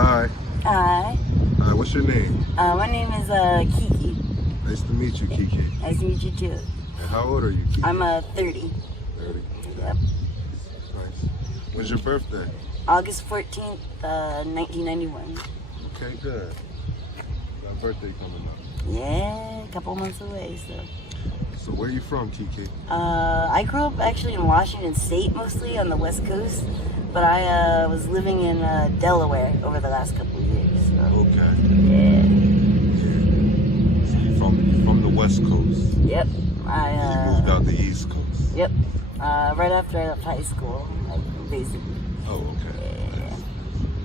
Hi. Hi. Hi, what's your name? My name is Kiki. Nice to meet you, Kiki. Nice to meet you too. And how old are you, Kiki? I'm 30. 30. Yep. Nice. When's your birthday? August 14th, 1991. Okay, good. Got a birthday coming up. Yeah, a couple months away, so. So where are you from, Kiki? I grew up actually in Washington State, mostly on the West Coast, but I was living in Delaware over the last couple of years. So. Okay. Yeah. So you're from the West Coast. Yep. You moved out the East Coast. Yep. Right after I left high school, like, basically. Oh, okay. Yeah. Nice.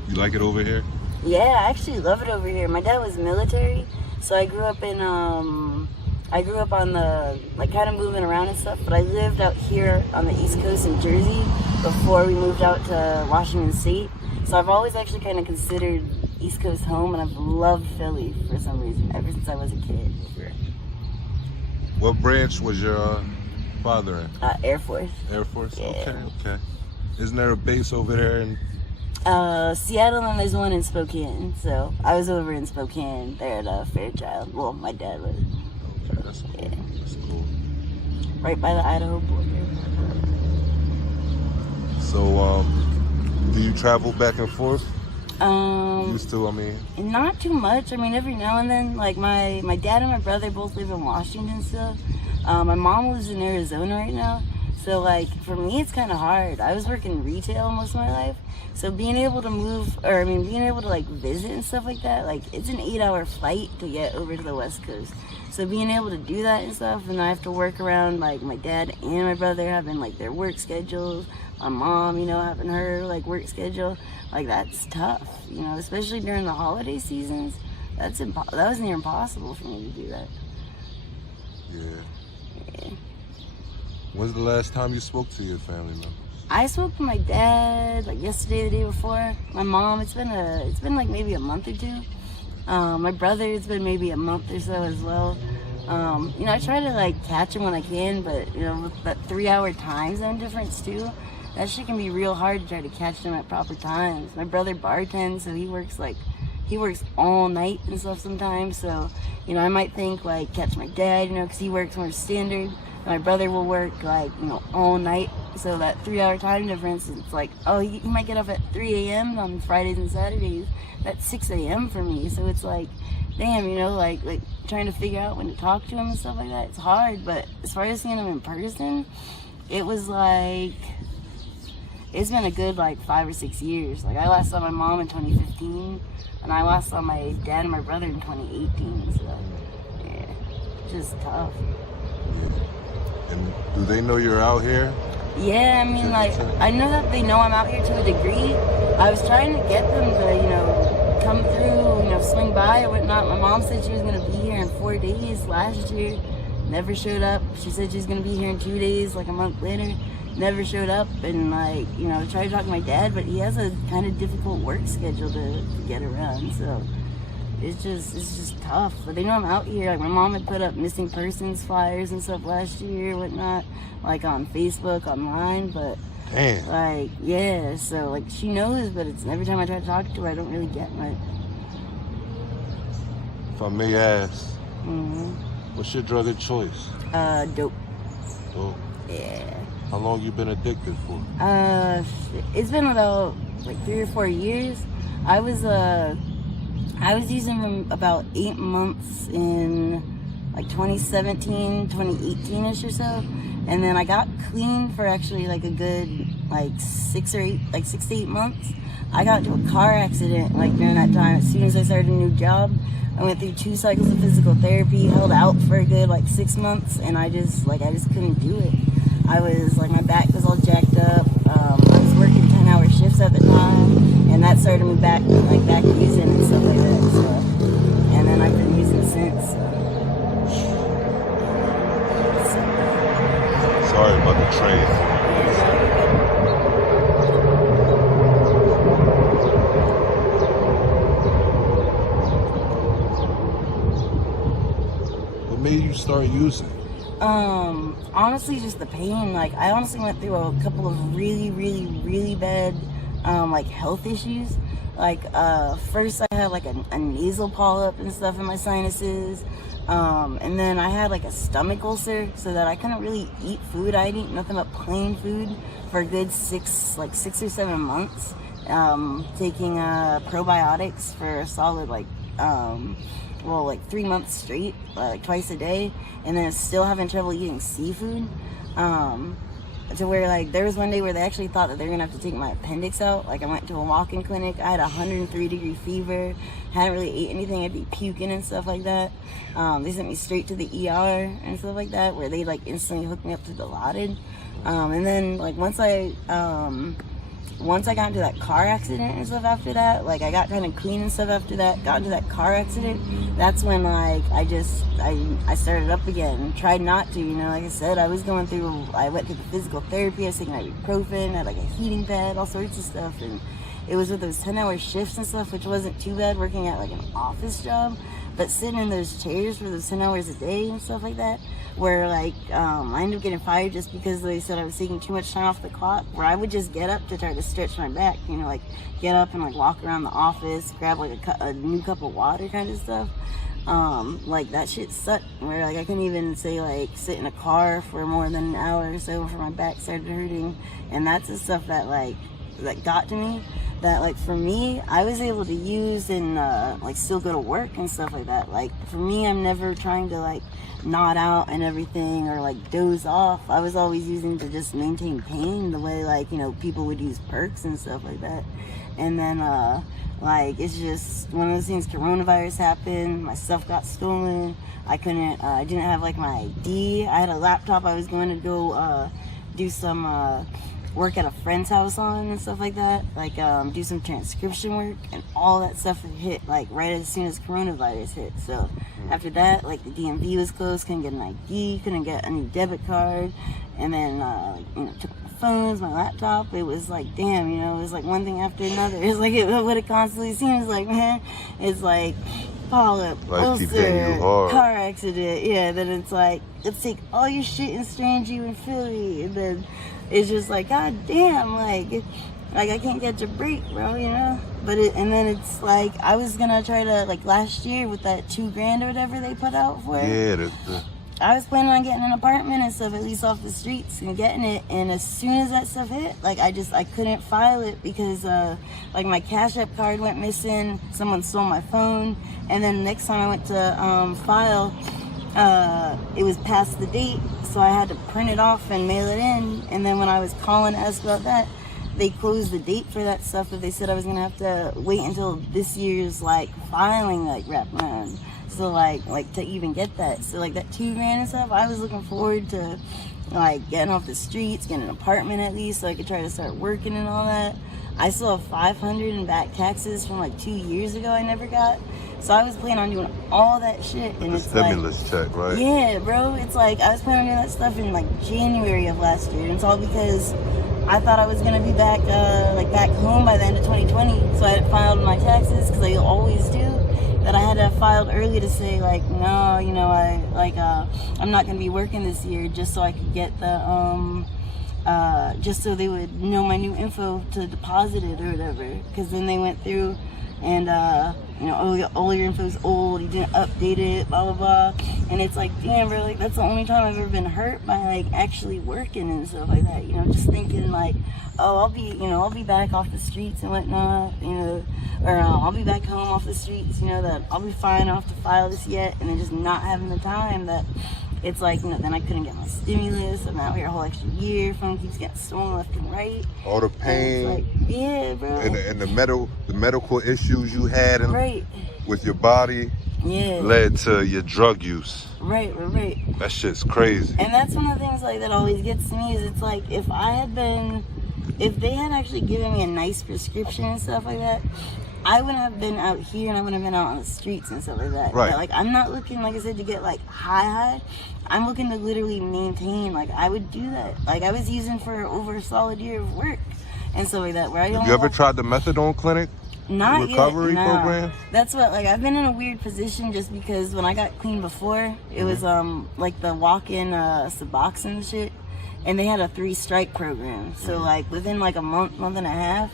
You like it over here? Yeah, I actually love it over here. My dad was military, so I grew up on the, like, kind of moving around and stuff, but I lived out here on the East Coast in Jersey before we moved out to Washington State. So I've always actually kind of considered East Coast home, and I've loved Philly for some reason, ever since I was a kid. What branch was your father in? Air Force. Air Force? Yeah. Okay. Isn't there a base over there in Seattle, and there's one in Spokane. So I was over in Spokane there at Fairchild. Well, my dad was. Okay, that's cool. Yeah. That's cool. Right by the Idaho border. So, do you travel back and forth? Used to, I mean. Not too much. I mean, every now and then, like my dad and my brother both live in Washington still. My mom lives in Arizona right now. So, like, for me, it's kind of hard. I was working retail most of my life. So being able to being able to, like, visit and stuff like that, like, it's an 8-hour flight to get over to the West Coast. So being able to do that and stuff, and I have to work around, like, my dad and my brother having, like, their work schedules. My mom, having her, like, work schedule. Like, that's tough, especially during the holiday seasons. That was near impossible for me to do that. Yeah. Yeah. When's the last time you spoke to your family members? I spoke to my dad like yesterday, the day before. My mom, it's been like maybe a month or two. My brother, it's been maybe a month or so as well. I try to like catch him when I can, but with that 3-hour time zone difference too, that shit can be real hard to try to catch them at proper times. My brother bartends, so he works all night and stuff sometimes. So, I might think like catch my dad, because he works more standard. My brother will work like, all night. So that 3-hour time difference, it's like, oh, he might get up at 3 a.m. on Fridays and Saturdays. That's 6 a.m. for me. So it's like, damn, like trying to figure out when to talk to him and stuff like that. It's hard, but as far as seeing him in person, it was like, it's been a good like 5 or 6 years. Like I last saw my mom in 2015, and I last saw my dad and my brother in 2018. So yeah, just tough. Yeah. And do they know you're out here? Yeah, I mean, like, I know that they know I'm out here to a degree. I was trying to get them to, come through, swing by or whatnot. My mom said she was going to be here in 4 days last year. Never showed up. She said she was going to be here in 2 days, like a month later. Never showed up. And, like, tried to talk to my dad, but he has a kind of difficult work schedule to get around. So it's just tough. But they know I'm out here. Like, my mom had put up missing persons flyers and stuff last year, whatnot, like on Facebook, online. But damn, like, yeah, so like she knows, but it's every time I try to talk to her, I don't really get much. If I may ask, Mm-hmm. what's your drug of choice? Dope. Dope. Yeah. How long you been addicted for? It's been about like 3 or 4 years. I was using from about 8 months in like 2017, 2018-ish or so. And then I got clean for actually like a good like 6 to 8 months. I got into a car accident like during that time. As soon as I started a new job, I went through 2 cycles of physical therapy, held out for a good like 6 months, and I just couldn't do it. I was like, my back was all jacked up. I was working 10-hour shifts at the time, and that started me back using and stuff like that. So, and then I've been using since. So. Sorry about the train. What made you start using? Honestly, just the pain. Like, I honestly went through a couple of really, really, really bad like health issues. Like first I had like a nasal polyp and stuff in my sinuses, and then I had like a stomach ulcer, so that I couldn't really eat food. I'd eat nothing but plain food for a good 6 or 7 months, taking probiotics for a solid like 3 months straight, like twice a day, and then still having trouble eating seafood. To where like there was one day where they actually thought that they were gonna have to take my appendix out. Like I went to a walk-in clinic, I had 103-degree fever, hadn't really ate anything, I'd be puking and stuff like that. They sent me straight to the ER and stuff like that, where they like instantly hooked me up to Dilaudid. And then like once I got into that car accident and stuff after that, like I got kind of clean and stuff after that, got into that car accident, that's when like I started up again, tried not to, like I said, I went through the physical therapy, I was taking ibuprofen, had like a heating pad, all sorts of stuff, and it was with those 10-hour shifts and stuff, which wasn't too bad working at like an office job, but sitting in those chairs for those 10 hours a day and stuff like that, where like I ended up getting fired just because they said I was taking too much time off the clock, where I would just get up to try to stretch my back, like get up and like walk around the office, grab like a new cup of water kind of stuff. Like that shit sucked, where like I couldn't even say like sit in a car for more than an hour or so before my back started hurting. And that's the stuff that that got to me, that like for me I was able to use and like still go to work and stuff like that. Like for me, I'm never trying to like nod out and everything or like doze off. I was always using to just maintain pain, the way like people would use perks and stuff like that. And then like it's just one of those things, coronavirus happened, my stuff got stolen, I didn't have like my ID, I had a laptop I was going to go do some work at a friend's house on and stuff like that, like do some transcription work, and all that stuff hit like right as soon as coronavirus hit. So after that, like the DMV was closed, couldn't get an ID, couldn't get a new debit card, and then took my phones, my laptop. It was like, damn, it was like one thing after another. It's like what it constantly seems like, man. It's like polyp, ulcer, car accident, yeah. Then it's like, let's take all your shit and strand you in Philly, and then it's just like, god damn, like I can't catch a break, bro, But and then it's like I was gonna try to, like last year with that $2,000 or whatever they put out for it. Yeah, I was planning on getting an apartment and stuff, at least off the streets, and getting it. And as soon as that stuff hit, like I couldn't file it because like my Cash App card went missing. Someone stole my phone, and then next time I went to file, it was past the date, so I had to print it off and mail it in. And then when I was calling to ask about that, they closed the date for that stuff, but they said I was gonna have to wait until this year's like filing like wrap around. So like to even get that, so like that $2,000 and stuff, I was looking forward to like getting off the streets, getting an apartment at least, so I could try to start working and all that. I still have $500 in back taxes from like 2 years ago I never got. So I was planning on doing all that shit, and it's stimulus check, right? Yeah, bro. It's like I was planning on doing that stuff in like January of last year, and it's all because I thought I was gonna be back back home by the end of 2020. So I had filed my taxes, because I always do. That I had to have filed early to say like, no, I'm not gonna be working this year, just so I could get the just so they would know my new info to deposit it or whatever. Because then they went through and all your info's old, you didn't update it, blah blah blah. And it's like, damn, bro, like that's the only time I've ever been hurt by like actually working and stuff like that. Just thinking like, oh, I'll be back off the streets and whatnot, or I'll be back home off the streets, that I'll be fine, I don't have to file this yet, and then just not having the time. That it's like, then I couldn't get my stimulus, I'm out here a whole extra year, phone keeps getting stolen left and right. All the pain, like, yeah, bro, and the medical issues you had with your body, yeah, led to your drug use. Right. That shit's crazy. And that's one of the things like that always gets to me, is it's like if they had actually given me a nice prescription and stuff like that, I wouldn't have been out here, and I wouldn't have been out on the streets and stuff like that. Right. But, like, I'm not looking, like I said, to get like high. I'm looking to literally maintain. Like, I would do that. Like, I was using for over a solid year of work and stuff like that. Where Have you ever tried the methadone clinic? Not recovery yet, nah. program? That's what, like, I've been in a weird position just because when I got clean before, it was like the walk-in Suboxone shit, and they had a 3-strike program. So like within like a month and a half,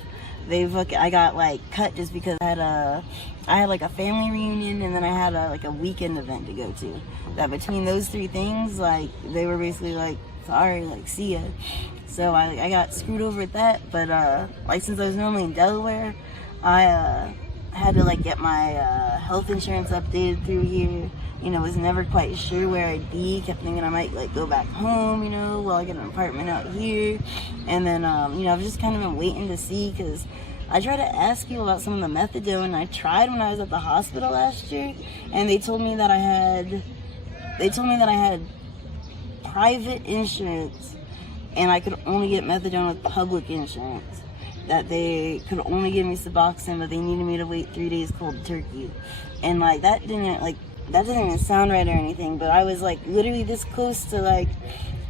I got like cut just because I had like a family reunion, and then I had like a weekend event to go to. That between those three things, like they were basically like, sorry, like see ya. So I got screwed over at that. But like since I was normally in Delaware, I had to like get my health insurance updated through here. You know, was never quite sure where I'd be. Kept thinking I might like go back home, you know, while I get an apartment out here. And then, you know, I've just kind of been waiting to see, because I tried to ask you about some of the methadone I tried when I was at the hospital last year, and they told me that I had private insurance, and I could only get methadone with public insurance. That they could only give me Suboxone, but they needed me to wait 3 days cold turkey. And like that doesn't even sound right or anything, but I was like literally this close to like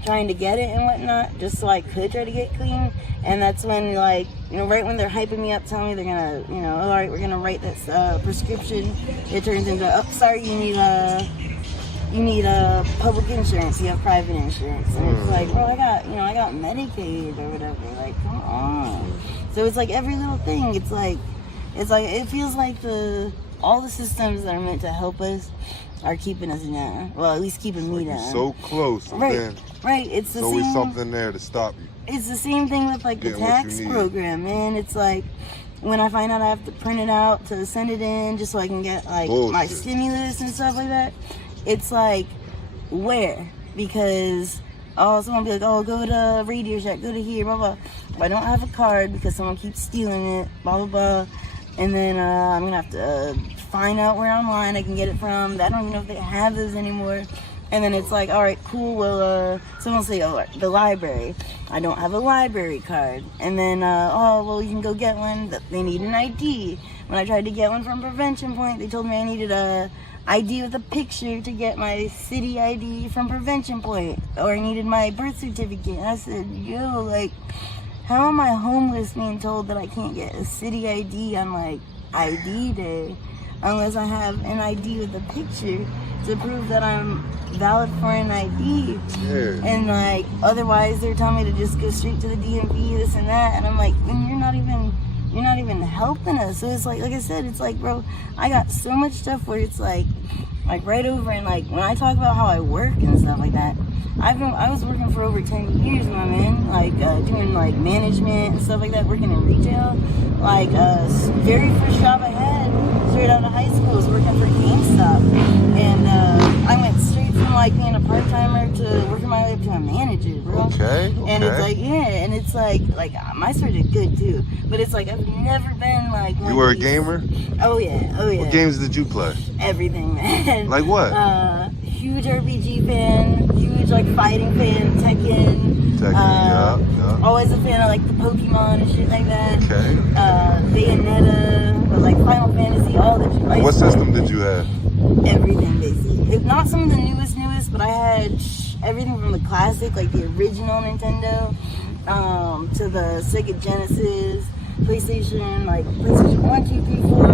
trying to get it and whatnot, just so I could try to get clean. And that's when, like, you know, right when they're hyping me up, telling me they're gonna, you know, all right, we're gonna write this prescription, it turns into, oh, sorry, you need public insurance, you have private insurance. And it's like, well, I got Medicaid or whatever, like, come on. So it's like every little thing, it's like it feels like all the systems that are meant to help us are keeping us down. Well, at least keeping me down. So close, right? Then Right. It's the always same. Something there to stop you. It's the same thing with like the tax program, man. It's like when I find out I have to print it out to send it in just so I can get like my stimulus and stuff like that. It's like, where? Because someone will be like, oh, go to Radio Shack, go to here, blah blah. If I don't have a card because someone keeps stealing it, blah blah blah. And then I'm going to have to find out where online I can get it from. I don't even know if they have those anymore. And then it's like, all right, cool. Well, someone will say, oh, the library. I don't have a library card. And then, oh, well, you can go get one. They need an ID. When I tried to get one from Prevention Point, they told me I needed a ID with a picture to get my city ID from Prevention Point. Or I needed my birth certificate. And I said, yo, like, how am I homeless being told that I can't get a city ID on like ID day unless I have an ID with a picture to prove that I'm valid for an ID? Yeah. And like otherwise they're telling me to just go straight to the DMV, this and that, and I'm like, you're not even helping us. So it's like I said, it's like, bro, I got so much stuff where it's like right over, and like when I talk about how I work and stuff like that, I was working for over 10 years, my man, like doing like management and stuff like that, working in retail. Like very first job I had straight out of high school was working for GameStop, and I went straight from like being a part-timer to working my way up to a manager, bro. Okay. And it's like, yeah, and it's like my start did good too, but it's like I've never been like You were a gamer? Oh yeah. What games did you play? Everything, man. Like what? Huge RPG fan, huge like fighting fan, Tekken. Yeah. Always a fan of like the Pokemon and shit like that. Okay. Bayonetta, or like Final Fantasy, all the shit. Like, what system did you have? Everything basically. If not some of the newest, but I had everything from the classic, like the original Nintendo, to the Sega Genesis, PlayStation 1, 2, 3, 4,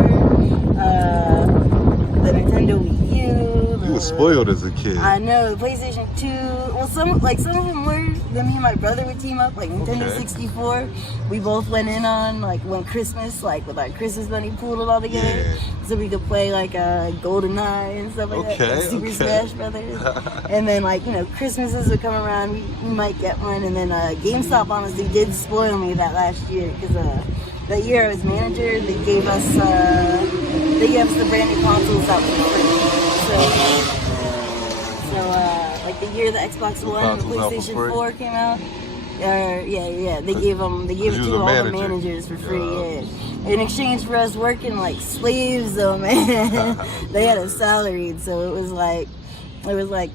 the Nintendo Wii U. You were spoiled as a kid. I know, the PlayStation 2. Well, some of them were. Then me and my brother would team up, like Nintendo 64. We both went in on like one Christmas, like with our Christmas money, pooled it all together, so we could play like GoldenEye and stuff like that, like Super Smash Brothers. And then like Christmases would come around, we might get one. And then GameStop honestly did spoil me that last year, because that year I was manager, they gave us the brand new consoles out for free. So like the year the Xbox One and the PlayStation 4 came out, they gave it to all the managers for free. Yeah. In exchange for us working like slaves, though, man. They had us salaried, so it was like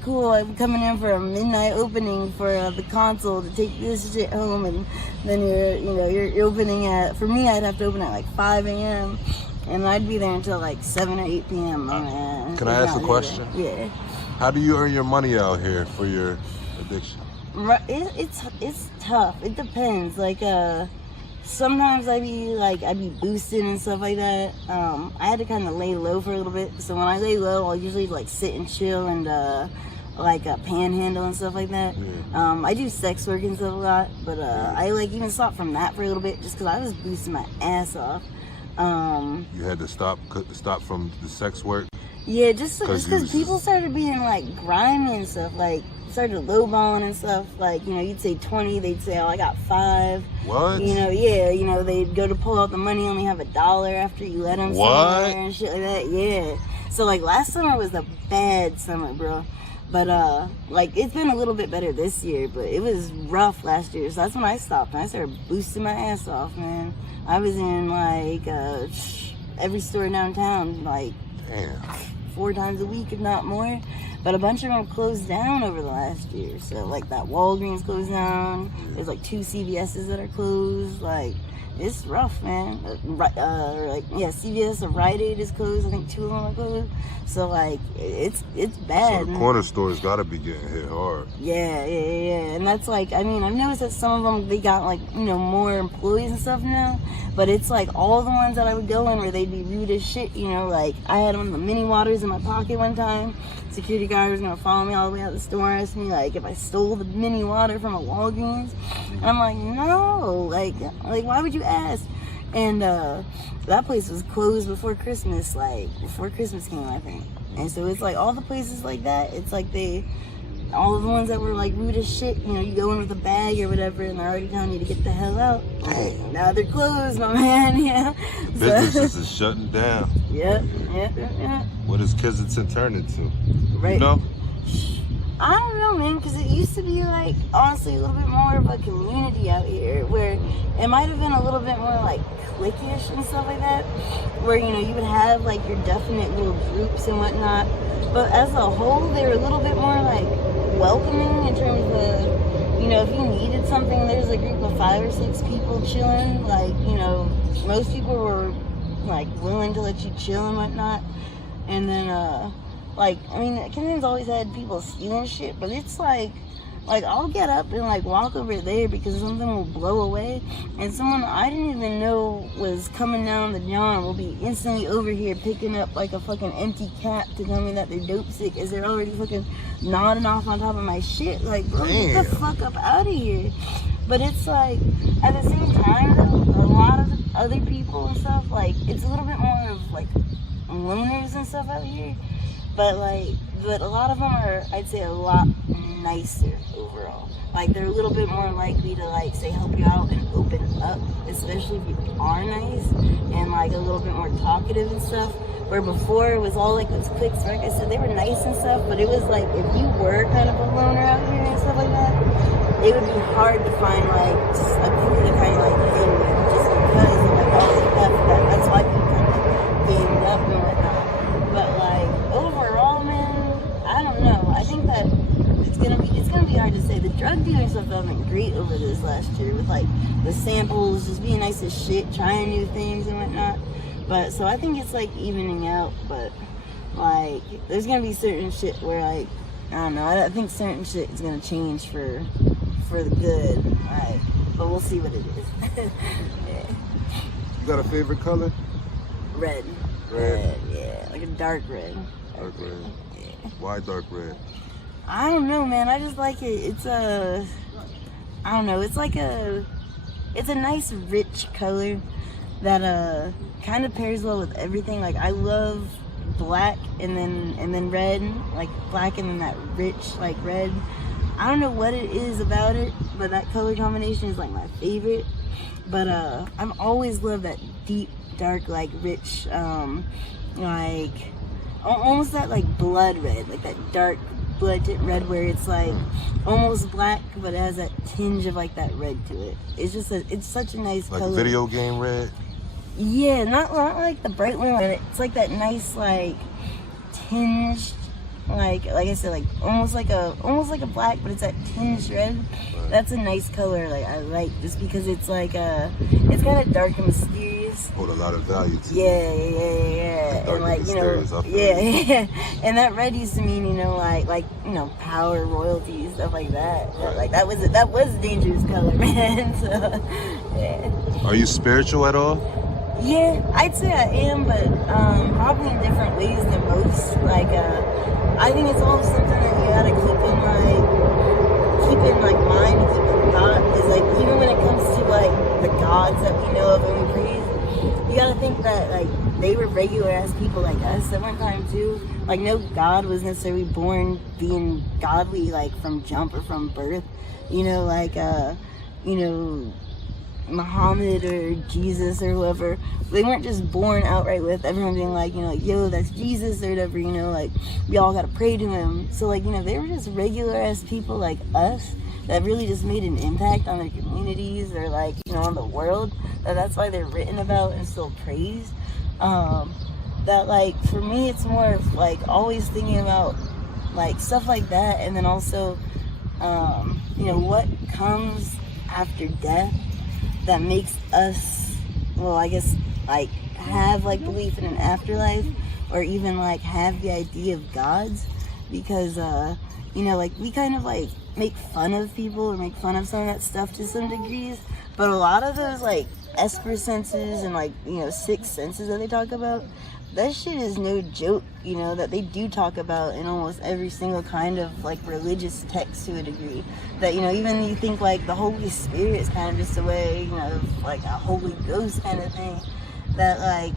cool. I'm coming in for a midnight opening for the console to take this shit home, and then you're opening at. For me, I'd have to open at like 5 a.m. and I'd be there until like 7 or 8 p.m. Man. Can I ask a question? Yeah. How do you earn your money out here for your addiction? It's tough. It depends. Like sometimes I'd be boosting and stuff like that. I had to kind of lay low for a little bit. So when I lay low, I'll usually like sit and chill and like panhandle and stuff like that. Yeah. I do sex work and stuff a lot, but I like even stopped from that for a little bit just because I was boosting my ass off. You had to stop from the sex work. Yeah, just because people started being like grimy and stuff, like started lowballing and stuff. Like, you know, you'd say 20, they'd say, oh, I got 5. What? You know, yeah, you know, they'd go to pull out the money, only have $1 after you let them somewhere and shit like that. Yeah. So like last summer was a bad summer, bro. But like it's been a little bit better this year, but it was rough last year. So that's when I stopped and I started boosting my ass off, man. I was in like every store downtown, like damn, 4 times a week, if not more. But a bunch of them closed down over the last year. So like that Walgreens closed down. There's like 2 CVS's that are closed. Like it's rough, man. CVS or Rite Aid is closed. I think 2 of them are closed. So like it's bad. So the corner stores gotta be getting hit hard. Yeah. And that's like, I mean, I've noticed that some of them, they got like, you know, more employees and stuff now. But it's like all the ones that I would go in where they'd be rude as shit, you know, like I had one of the mini waters in my pocket one time. Security guard was gonna follow me all the way out the store and ask me like if I stole the mini water from a Walgreens. And I'm like, no, like why would you ask? And that place was closed before Christmas, like before Christmas came, I think. And so it's like all the places like that, it's like all of the ones that were like rude as shit, you know, you go in with a bag or whatever and they're already telling you to get the hell out. Like, now they're closed, my man, yeah. Businesses is shutting down. Yeah. What does Kensington turn into? Right. You know? I don't know, man, because it used to be like, honestly, a little bit more of a community out here where it might have been a little bit more like cliquish and stuff like that, where, you know, you would have like your definite little groups and whatnot, but as a whole, they were a little bit more like welcoming in terms of, you know, if you needed something, there's a group of 5 or 6 people chilling, like, you know, most people were like willing to let you chill and whatnot. And then like, I mean, Kensington's always had people stealing shit, but it's like I'll get up and like walk over there because something will blow away, and someone I didn't even know was coming down the John will be instantly over here picking up like a fucking empty cap to tell me that they're dope sick as they're already fucking nodding off on top of my shit. Like, bro, get the fuck up out of here. But it's like, at the same time though, a lot of the other people and stuff, like, it's a little bit more of like loners and stuff out here. But a lot of them are, I'd say, a lot nicer overall. Like, they're a little bit more likely to, like, say, help you out and open up, especially if you are nice and, like, a little bit more talkative and stuff. Where before it was all, like, those clicks, like I said, they were nice and stuff, but it was, like, if you were kind of a loner out here and stuff like that, it would be hard to find, like, just a crew to kind of, like, hang with, just because of, like, all the stuff that's why people kind of gamed up and whatnot. But like overall, man, I don't know. I think that it's gonna be hard to say. The drug dealing stuff has been great over this last year with like the samples, just being nice as shit, trying new things and whatnot. But so I think it's like evening out. But like there's gonna be certain shit where like I don't know. I think certain shit is gonna change for the good. Like, but we'll see what it is. Yeah. You got a favorite color? Red. Red, yeah, like a dark red. Dark red. Yeah. Why dark red? I don't know, man. I just like it. It's I don't know. It's like it's a nice rich color that kind of pairs well with everything. Like I love black and then red, like black and then that rich like red. I don't know what it is about it, but that color combination is like my favorite. But I've always loved that deep, dark, like rich, like almost that like blood red, like that dark blood red where it's like almost black, but it has that tinge of like that red to it. It's just it's such a nice like color. Like video game red? Yeah, not like the bright one. It's like that nice like tinge. Like I said, like almost like a black, but it's that tinged red. Right. That's a nice color. Like I like just because it's like it's kind of dark and mysterious. Hold a lot of value to it. And like you know, yeah. And that red used to mean like power, royalty, stuff like that. Right. Like that was a dangerous color, man. So yeah. Are you spiritual at all? Yeah, I'd say I am, but probably in different ways than most. Like I think it's almost something that you gotta keep in mind and keep in thought. Is like even when it comes to like the gods that we know of and we praise, you gotta think that like they were regular ass people like us at one time too. Like no god was necessarily born being godly like from jump or from birth. You know, like you know, Muhammad or Jesus or whoever, they weren't just born outright with everyone being like, you know, like, yo, that's Jesus or whatever, you know, like, we all gotta pray to him. So, like, you know, they were just regular ass people like us that really just made an impact on their communities or, like, you know, on the world. That's why they're written about and still praised. That, like, for me, it's more of, like, always thinking about, like, stuff like that, and then also, you know, what comes after death that makes us, well, I guess, like, have, like, belief in an afterlife, or even, like, have the idea of gods, because, you know, like, we kind of, like, make fun of people, or make fun of some of that stuff to some degrees, but a lot of those, like, Esper senses and, like, you know, sixth senses that they talk about, that shit is no joke, you know, that they do talk about in almost every single kind of, like, religious text to a degree. That, you know, even you think, like, the Holy Spirit is kind of just a way, you know, like a Holy Ghost kind of thing. That, like,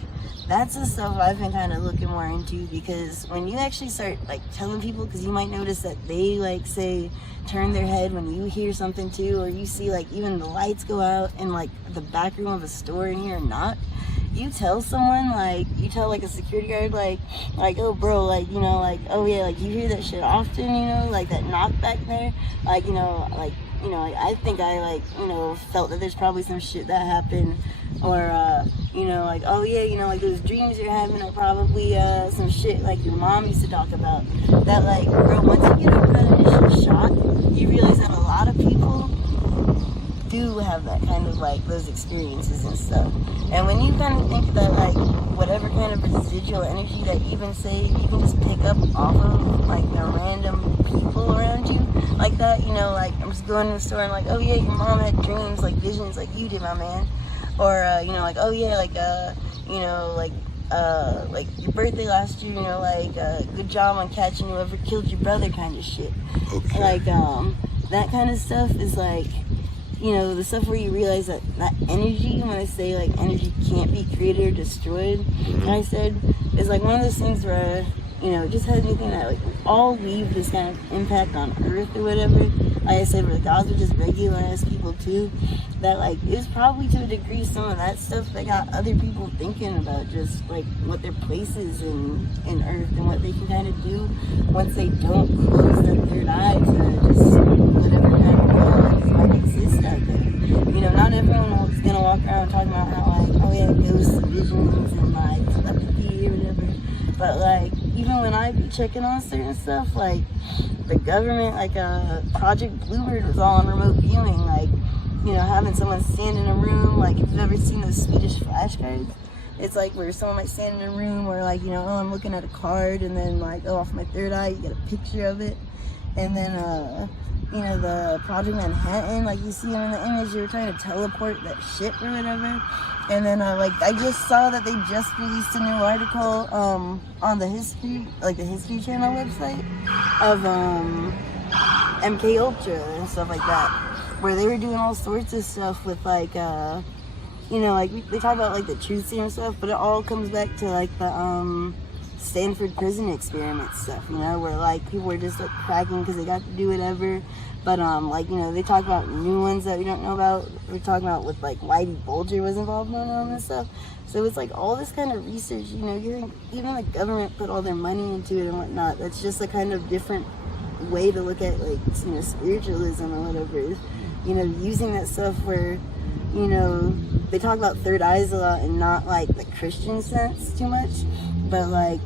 that's the stuff I've been kind of looking more into, because when you actually start, like, telling people, because you might notice that they, like, say, turn their head when you hear something too, or you see, like, even the lights go out in, like, the back room of a store and you're not. You tell someone, like, you tell, like, a security guard, like, oh, bro, like, you know, like, oh, yeah, like, you hear that shit often, you know, like, that knock back there, like, you know, like, I think I, like, you know, felt that there's probably some shit that happened, or, you know, like, oh, yeah, you know, like, those dreams you're having are probably, some shit, like, your mom used to talk about, that, like, bro, once you get over that initial shock, you realize that a lot of people do have that kind of, like, those experiences and stuff. And when you kind of think that, like, whatever kind of residual energy that even say you can just pick up off of, like, the random people around you, like that, you know, like, I'm just going to the store and, like, oh, yeah, your mom had dreams, like, visions like you did, my man. Or, you know, like, oh, yeah, like, you know, like your birthday last year, you know, like, good job on catching whoever killed your brother kind of shit. Okay. Like, that kind of stuff is, like, you know, the stuff where you realize that energy, when I say, like, energy can't be created or destroyed, I said, is, like, one of those things where, you know, it just has anything that, like, we all leave this kind of impact on Earth or whatever. Like I said, where the gods are just regular ass people too, that, like, it was probably to a degree some of that stuff that got other people thinking about just, like, what their place is in Earth and what they can kind of do once they don't close that third eye to just whatever kind of gods might exist out there. You know, not everyone is gonna walk around talking about how, like, oh yeah, ghosts and visions and, like, telepathy or whatever. But, like, even when I be checking on certain stuff, like, the government, like, Project Bluebird was all on remote viewing, like, you know, having someone stand in a room, like, if you've ever seen those Swedish flashcards, it's like where someone might stand in a room where, like, you know, oh, I'm looking at a card, and then, like, oh, off my third eye, you get a picture of it, and then, you know, the Project Manhattan, like, you see them in the image, they were trying to teleport that shit or whatever. And then, like, I just saw that they just released a new article, on the History Channel website of, MK Ultra and stuff like that, where they were doing all sorts of stuff with, like, you know, like, they talk about, like, the truth serum stuff, but it all comes back to, like, the, Stanford prison experiment stuff, you know, where, like, people were just, like, cracking because they got to do whatever, but, like, you know, they talk about new ones that we don't know about. We're talking about with, like, Whitey Bulger was involved in them and stuff, so it's, like, all this kind of research, you know, even the government put all their money into it and whatnot. That's just a kind of different way to look at, like, you know, spiritualism or whatever, you know, using that stuff where, you know, they talk about third eyes a lot and not, like, the Christian sense too much, but, like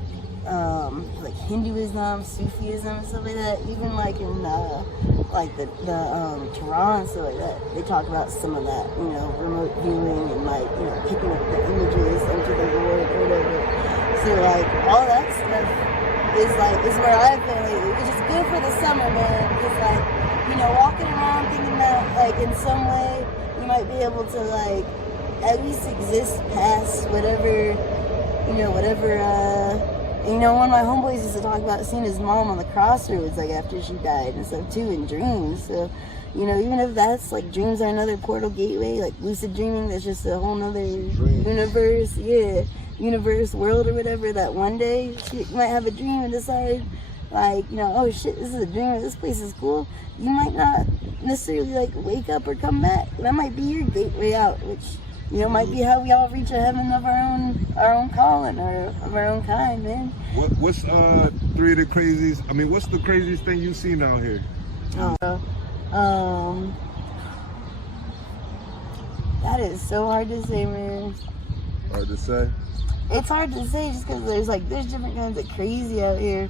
Hinduism, Sufism, and stuff like that. Even, like, in, like, the Tehran and stuff like that, they talk about some of that, you know, remote viewing and, like, you know, picking up the images into the Lord or whatever. So, like, all that stuff is where I've been lately, which is good for the summer, man, because, like, you know, walking around thinking that, like, in some way, you might be able to, like, at least exist past whatever, you know, whatever, And, you know, one of my homeboys used to talk about seeing his mom on the crossroads, like, after she died and stuff, too, in dreams. So, you know, even if that's, like, dreams are another portal gateway, like, lucid dreaming, that's just a whole nother universe, universe, world, or whatever, that one day you might have a dream and decide, like, you know, oh, shit, this is a dream, or this place is cool. You might not necessarily, like, wake up or come back. That might be your gateway out, which... You know, might be how we all reach a heaven of our own calling, or of our own kind, man. What's three of the craziest? I mean, what's the craziest thing you've seen out here? That is so hard to say, man. Hard to say. It's hard to say just because there's different kinds of crazy out here,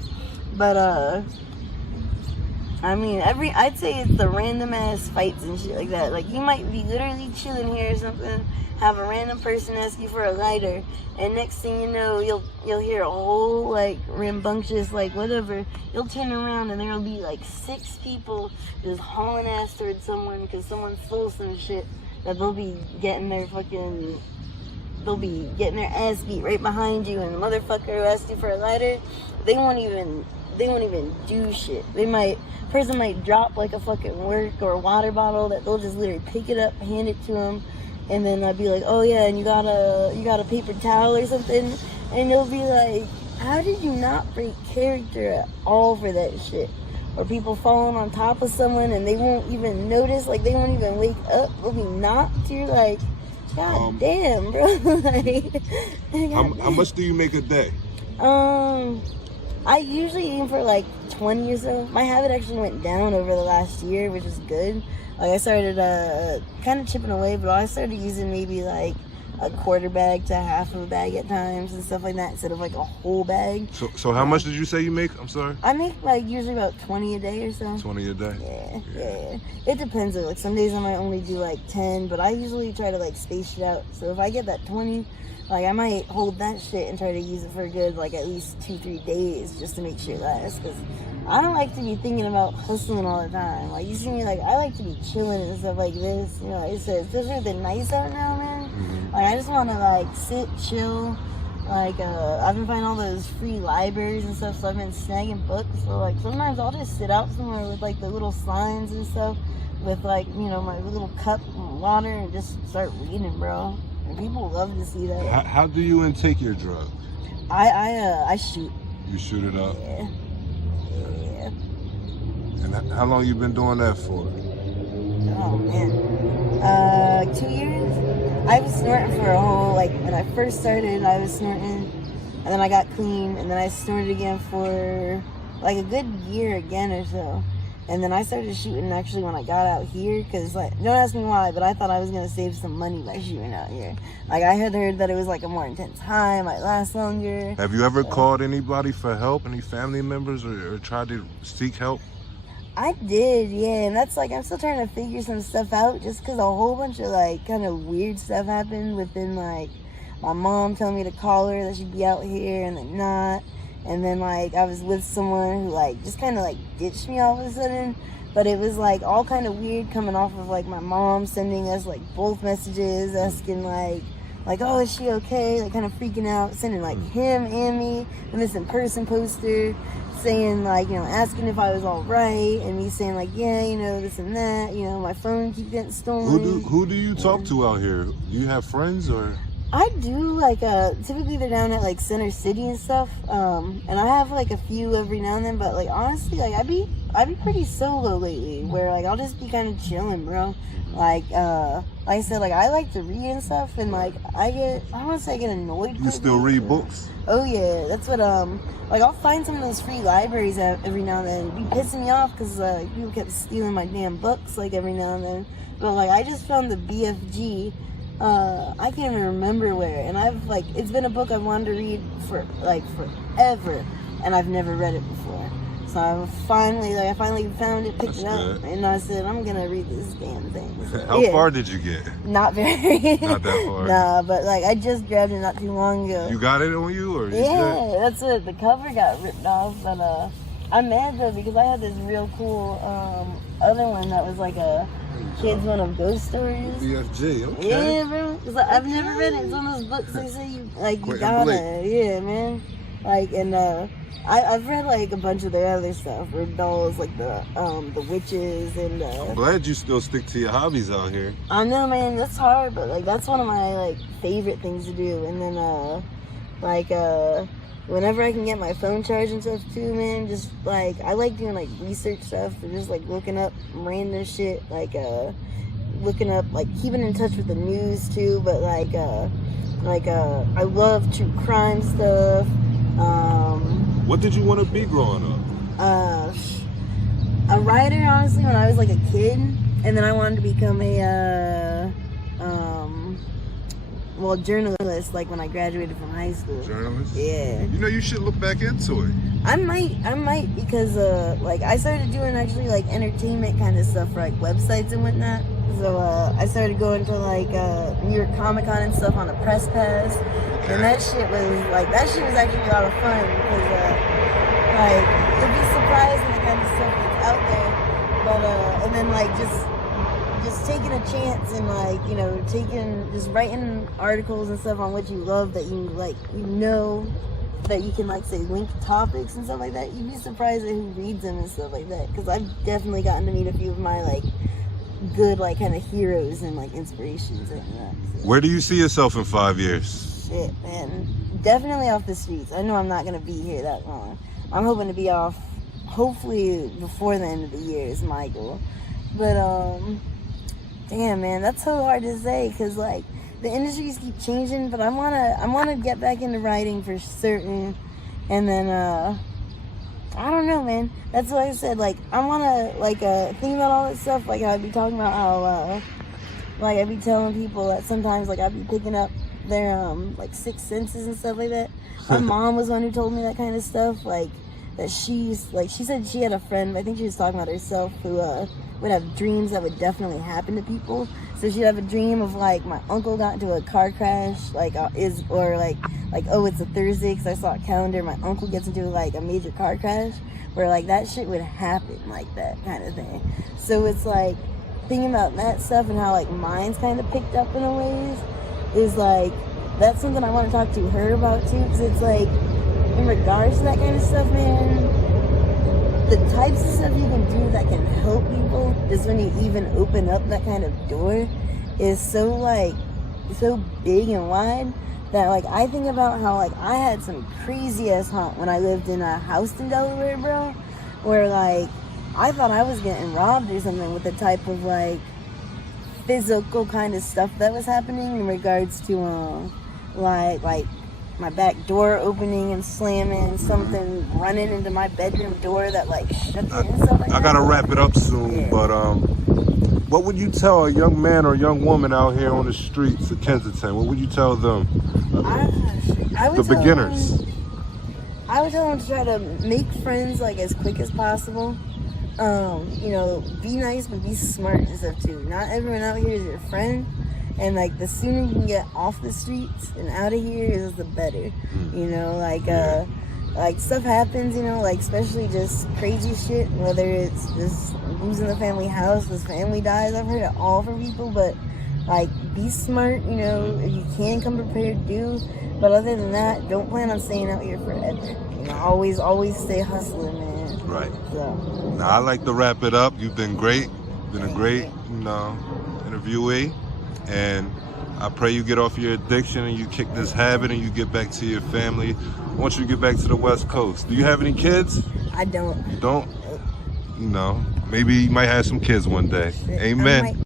but I mean, I'd say it's the random ass fights and shit like that. Like, you might be literally chilling here or something, have a random person ask you for a lighter, and next thing you know, you'll hear a whole, like, rambunctious, like, whatever. You'll turn around and there'll be, like, 6 people just hauling ass towards someone because someone stole some shit that they'll be getting their ass beat right behind you, and the motherfucker who asked you for a lighter, they won't even do shit. Person might drop like a fucking work or a water bottle that they'll just literally pick it up, hand it to them, and then I'd be like, oh yeah, and you got a paper towel or something, and they'll be like, how did you not break character at all for that shit? Or people falling on top of someone and they won't even notice, like they won't even wake up, they'll be knocked. You're like, god damn, bro. Like, how much do you make a day? I usually aim for like 20 or so. My habit actually went down over the last year, which is good. Like, I started kind of chipping away, but I started using maybe like a quarter bag to half of a bag at times and stuff like that, instead of like a whole bag. So how much did you say you make? I'm sorry. I make like usually about 20 a day or so. 20 a day. Yeah. It depends though. Like, some days I might only do like 10, but I usually try to like space it out. So if I get that 20, like, I might hold that shit and try to use it for a good, like, at least 2-3 days just to make sure it lasts. Because I don't like to be thinking about hustling all the time. Like, you see me, like, I like to be chilling and stuff like this. You know, like I said, especially with the nights out now, man. Mm-hmm. Like, I just want to, like, sit, chill. Like, I've been finding all those free libraries and stuff, so I've been snagging books. So, like, sometimes I'll just sit out somewhere with, like, the little signs and stuff with, like, you know, my little cup of water and just start reading, bro. And people love to see that. How do you intake your drug? I shoot. You shoot it up? Yeah. And how long you been doing that for? Oh, man. 2 years? I was snorting for a whole, like, when I first started, I was snorting, and then I got clean, and then I snorted again for, like, a good year again or so. And then I started shooting actually when I got out here, because, like, don't ask me why, but I thought I was going to save some money by shooting out here. Like, I had heard that it was, like, a more intense high, might last longer. Have you ever called anybody for help, any family members, or tried to seek help? I did, yeah, and that's, like, I'm still trying to figure some stuff out, just because a whole bunch of, like, kind of weird stuff happened within, like, my mom telling me to call her that she'd be out here, and then not. And then, like, I was with someone who, like, just kind of, like, ditched me all of a sudden. But it was, like, all kind of weird coming off of, like, my mom sending us, like, both messages asking, like, oh, is she okay? Like, kind of freaking out. Sending, like, him and me a missing person poster. Saying, like, you know, asking if I was all right. And me saying, like, yeah, you know, this and that. You know, my phone keeps getting stolen. Who do you talk to out here? Do you have friends, or...? I do, like, typically they're down at, like, Center City and stuff, and I have, like, a few every now and then, but, like, honestly, like, I'd be pretty solo lately, where, like, I'll just be kind of chilling, bro. Like I said, like, I like to read and stuff, and, like, I don't want to say I get annoyed. You still read books? Oh, yeah, that's what, like, I'll find some of those free libraries every now and then. It'd be pissing me off, because, people kept stealing my damn books, like, every now and then, but, like, I just found the BFG. I can't even remember where, and I've, like, it's been a book I've wanted to read for, like, forever, and I've never read it before. So I finally found it, picked it up, and I said, I'm gonna read this damn thing. So, How far did you get? Not very. Not that far. Nah, but, like, I just grabbed it not too long ago. You got it on you, or? Yeah, that's it. The cover got ripped off, but, I'm mad, though, because I had this real cool, other one that was, like, a kids one of ghost stories. BFG, okay. Yeah, bro. Cause I've never read it. It's one of those books they say you gotta. Yeah, man. Like, and I've read like a bunch of their other stuff, or dolls, like the witches, and I'm glad you still stick to your hobbies out here. I know, man, that's hard, but like that's one of my like favorite things to do. And then whenever I can get my phone charged and stuff too, man, just like I like doing like research stuff and just like looking up random shit, like looking up, like keeping in touch with the news too, but I love true crime stuff. What did you want to be growing up? A writer, honestly, when I was like a kid, and then I wanted to become a journalist, like when I graduated from high school. Journalist? Yeah. You know, you should look back into it. I might because like I started doing actually like entertainment kind of stuff for like websites and whatnot. So I started going to like New York Comic Con and stuff on a press pass, and that shit was actually a lot of fun because like you'd be surprised at the kind of stuff that's out there. But and then like just taking a chance and like, you know, just writing articles and stuff on what you love that you like, you know, that you can like say link topics and stuff like that. You'd be surprised at who reads them and stuff like that, because I've definitely gotten to meet a few of my like good like kind of heroes and like inspirations and that. So. Where do you see yourself in 5 years? Shit, man, definitely off the streets. I know I'm not gonna be here that long. I'm hoping to be off hopefully before the end of the year is my goal. But damn, man, that's so hard to say because like the industries keep changing. But I wanna get back into writing for certain, and then I don't know, man. That's what I said. Like I wanna like think about all this stuff. Like I'd be talking about how like I'd be telling people that sometimes like I'd be picking up their like sixth senses and stuff like that. My mom was one who told me that kind of stuff. Like that she said she had a friend, I think she was talking about herself, who would have dreams that would definitely happen to people. So she'd have a dream of like my uncle got into a car crash, like oh, it's a Thursday because I saw a calendar. My uncle gets into like a major car crash, where like that shit would happen, like that kind of thing. So it's like thinking about that stuff and how like mine's kind of picked up in a ways is like that's something I want to talk to her about too, because it's like in regards to that kind of stuff, man, the types of stuff you can do that can help people just when you even open up that kind of door is so big and wide that like I think about how like I had some crazy ass hunt when I lived in Houston, Delaware, bro, where like I thought I was getting robbed or something with the type of like physical kind of stuff that was happening in regards to like my back door opening and slamming, something running into my bedroom door that like shut it and stuff like that. I gotta wrap it up soon, yeah. But what would you tell a young man or young woman out here on the streets of Kensington? What would you tell them? The beginners. I would tell them to try to make friends like as quick as possible. You know, be nice but be smart and stuff too. Not everyone out here is your friend. And like the sooner you can get off the streets and out of here is the better. You know, like stuff happens, you know, like especially just crazy shit, whether it's just losing the family house, this family dies. I've heard it all from people, but like be smart, you know, if you can come prepared, do. But other than that, don't plan on staying out here forever. You know, always stay hustling, man. Right. So now I like to wrap it up. You've been great. Been a great, you know, interviewee. And I pray you get off your addiction and you kick this habit and you get back to your family. I want you to get back to the West Coast. Do you have any kids? I don't. You don't? You know, maybe you might have some kids one day. Amen.